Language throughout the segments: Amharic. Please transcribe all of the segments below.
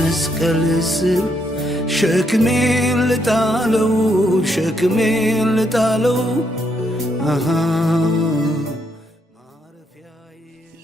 መስቀል ስር ሸክሜን ልጣለው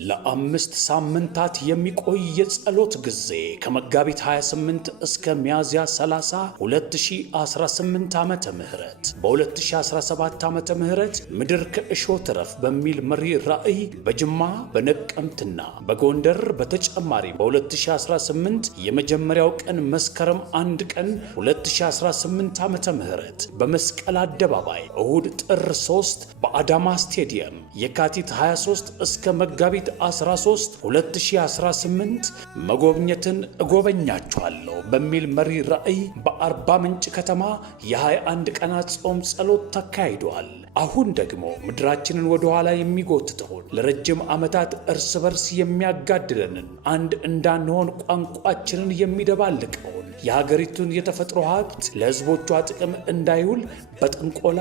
ለአምስት ሳምንታት የሚቆይ የጸሎት ጊዜ ከመጋቢት 28 እስከ ሚያዝያ 30 2018 ዓመተ ምህረት በ2017 ዓመተ ምህረት ምድር ከእሾህ ትረፍ በሚል መሪ ራዕይ በጅማ በነቀምትና በጎንደር በተጨማሪ በ2018 የመጀመሪያው ቀን መስከረም 1 ቀን 2018 ዓመተ ምህረት በመስቀል አደባባይ እሁድ ጥር 3 በአዳማ ስቴዲየም የካቲት 23 እስከ መጋቢት 13 2018 መጎብኘትን እጎበኛችኋለሁ በሚል መሪ ራዕይ በአርባ ምንጭ ከተማ የ21 ቀናት ጾም ጸሎት ተካሂዷል። አሁን ደግሞ ምድራችንን ወደ ኋላ የሚጎትተውን ለረጅም ዓመታት እርስ በርስ የሚያጋድለንን አንድ እንዳንሆን ቋንቋችንን የሚደባልቀውን የሀገሪቱን የተፈጥሮ ሀብት ለሕዝቦቿ ጥቅም እንዳይውል በጥንቆላ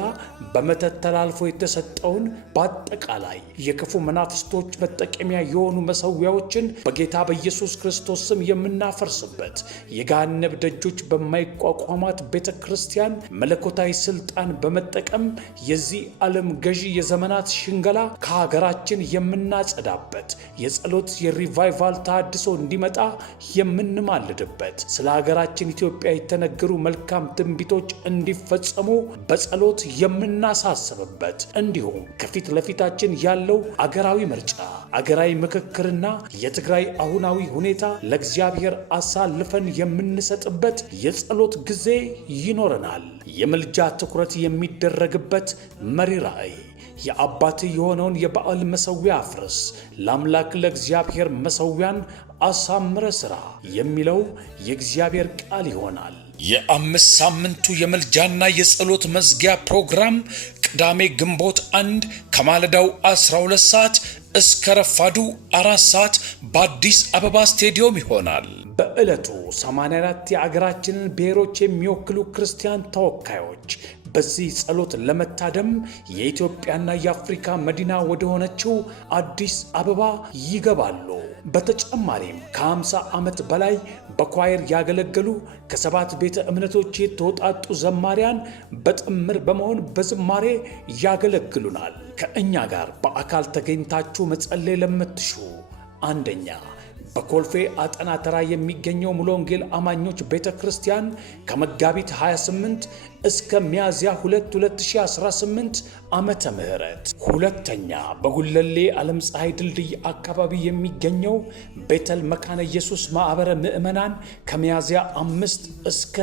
በመተት ተላልፎ የተሰጠውን በአጠቃላይ የክፉ መናፍስቶች መጠቀሚያ የሆኑ መሠዊያዎችን በጌታ በኢየሱስ ክርስቶስ ስም የምናፈርስበት የገሃነም ደጆች በማይቋቋማት ቤተ ክርስቲያን መለኮታዊ ስልጣን በመጠቀም የዚህ ዓለም ገዢ የዘመናት ሽንገላ ከሀገራችን የምናጸዳበት የጸሎት የሪቫይቫል ተሃድሶ እንዲመጣ የምንማልድበት ስለ ሀገራችን ኢትዮጵያ የተነገሩ መልካም ትንቢቶች እንዲፈጸሙ በጸሎት የምናሳስብበት እንዲሁም ከፊት ለፊታችን ያለው አገራዊ ምርጫ፣ አገራዊ ምክክርና የትግራይ አሁናዊ ሁኔታ ለእግዚአብሔር አሳልፈን የምንሰጥበት የጸሎት ጊዜ ይኖረናል። የምልጃ ትኩረት የሚደረግበት መሪ ራዕይ የአባት የሆነውን የበዓል መሠዊያ አፍርስ፣ ለአምላክ ለእግዚአብሔር መሠዊያን አሳምረ ሥራ የሚለው የእግዚአብሔር ቃል ይሆናል። የአምስት ሳምንቱ የምልጃና የጸሎት መዝጊያ ፕሮግራም ቅዳሜ ግንቦት 1 ከማለዳው 12 ሰዓት እስከ ረፋዱ 4 ሰዓት በአዲስ አበባ ስቴዲየም ይሆናል። በዕለቱ 84 የአገራችንን ብሔሮች የሚወክሉ ክርስቲያን ተወካዮች በዚህ ጸሎት ለመታደም የኢትዮጵያና የአፍሪካ መዲና ወደ ሆነችው አዲስ አበባ ይገባሉ። በተጨማሪም ከ50 ዓመት በላይ በኳየር ያገለገሉ ከ7 ቤተ እምነቶች የተወጣጡ ዘማሪያን በጥምር በመሆን በዝማሬ ያገለግሉናል። ከእኛ ጋር በአካል ተገኝታችሁ መጸለይ ለምትሹ አንደኛ በኮልፌ አጠና ተራ የሚገኘው ሙሉ ወንጌል አማኞች ቤተ ክርስቲያን ከመጋቢት 28 እስከ ሚያዝያ 2 2018 ዓመተ ምህረት። ሁለተኛ በጉለሌ ዓለም ፀሐይ ድልድይ አካባቢ የሚገኘው ቤተል መካነ ኢየሱስ ማኅበረ ምዕመናን ከሚያዝያ 5 እስከ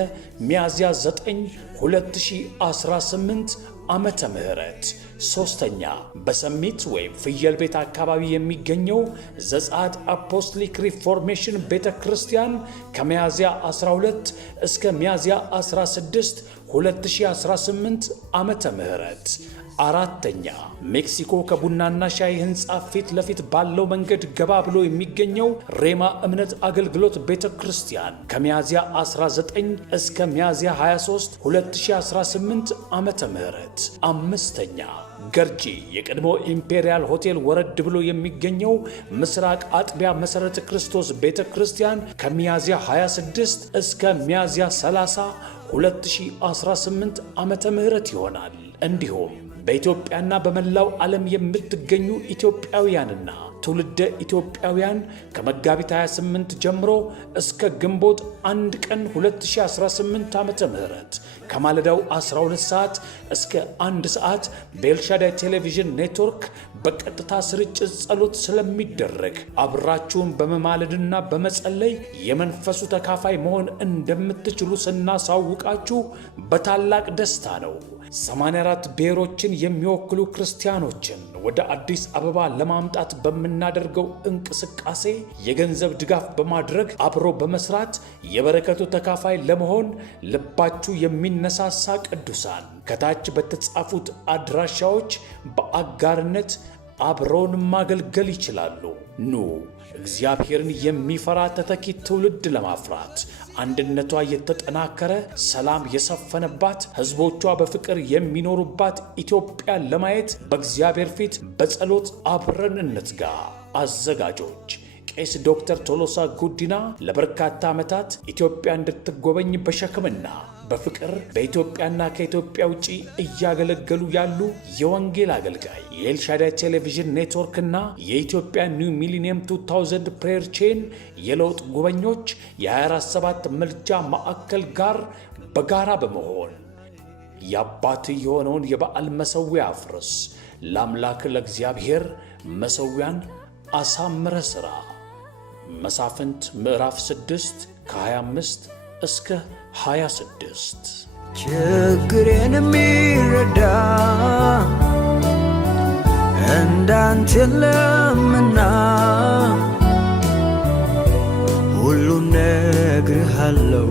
ሚያዝያ 9 2018 ዓመተ ምህረት። ሶስተኛ በሰሚት ወይም ፍየል ቤት አካባቢ የሚገኘው ዘጸአት አፖስቶሊክ ሪፎርሜሽን ቤተ ክርስቲያን ከሚያዝያ 12 እስከ ሚያዝያ 16 2018 ዓመተ ምህረት። አራተኛ ሜክሲኮ ከቡናና ሻይ ህንፃ ፊት ለፊት ባለው መንገድ ገባ ብሎ የሚገኘው ሬማ እምነት አገልግሎት ቤተ ክርስቲያን ከሚያዝያ 19 እስከ ሚያዝያ 23 2018 ዓመተ ምህረት። አምስተኛ ገርጂ የቀድሞ ኢምፔሪያል ሆቴል ወረድ ብሎ የሚገኘው ምስራቅ አጥቢያ መሠረተ ክርስቶስ ቤተ ክርስቲያን ከሚያዝያ 26 እስከ ሚያዝያ 30 2018 ዓመተ ምህረት ይሆናል። እንዲሁም በኢትዮጵያና በመላው ዓለም የምትገኙ ኢትዮጵያውያንና ትውልደ ኢትዮጵያውያን ከመጋቢት 28 ጀምሮ እስከ ግንቦት 1 ቀን 2018 ዓመተ ምህረት ከማለዳው 12 ሰዓት እስከ 1 ሰዓት በኤልሻዳይ ቴሌቪዥን ኔትወርክ በቀጥታ ስርጭት ጸሎት ስለሚደረግ አብራችሁን በመማለድና በመጸለይ የመንፈሱ ተካፋይ መሆን እንደምትችሉ ስናሳውቃችሁ በታላቅ ደስታ ነው። 84 ብሔሮችን የሚወክሉ ክርስቲያኖችን ወደ አዲስ አበባ ለማምጣት በምናደርገው እንቅስቃሴ የገንዘብ ድጋፍ በማድረግ አብሮ በመስራት የበረከቱ ተካፋይ ለመሆን ልባችሁ የሚነሳሳ ቅዱሳን ከታች በተጻፉት አድራሻዎች በአጋርነት አብረውን ማገልገል ይችላሉ። ኑ እግዚአብሔርን የሚፈራ ተተኪ ትውልድ ለማፍራት አንድነቷ የተጠናከረ ሰላም የሰፈነባት ሕዝቦቿ በፍቅር የሚኖሩባት ኢትዮጵያ ለማየት በእግዚአብሔር ፊት በጸሎት አብረን እንትጋ። አዘጋጆች ቄስ ዶክተር ቶሎሳ ጉዲና ለበርካታ ዓመታት ኢትዮጵያ እንድትጎበኝ በሸክምና በፍቅር በኢትዮጵያና ከኢትዮጵያ ውጪ እያገለገሉ ያሉ የወንጌል አገልጋይ የኤልሻዳይ ቴሌቪዥን ኔትወርክና የኢትዮጵያ ኒው ሚሊኒየም 2000 ፕሬየር ቼን የለውጥ ጉበኞች የ24/7 ምልጃ ማዕከል ጋር በጋራ በመሆን የአባት የሆነውን የበዓል መሠዊያ አፍርስ፣ ለአምላክ ለእግዚአብሔር መሠዊያን አሳምረ ሥራ። መሳፍንት ምዕራፍ 6 ከ25 እስከ 26። ችግሬን የሚረዳ እንዳንተ የለምና ሁሉን ነግሬሃለሁ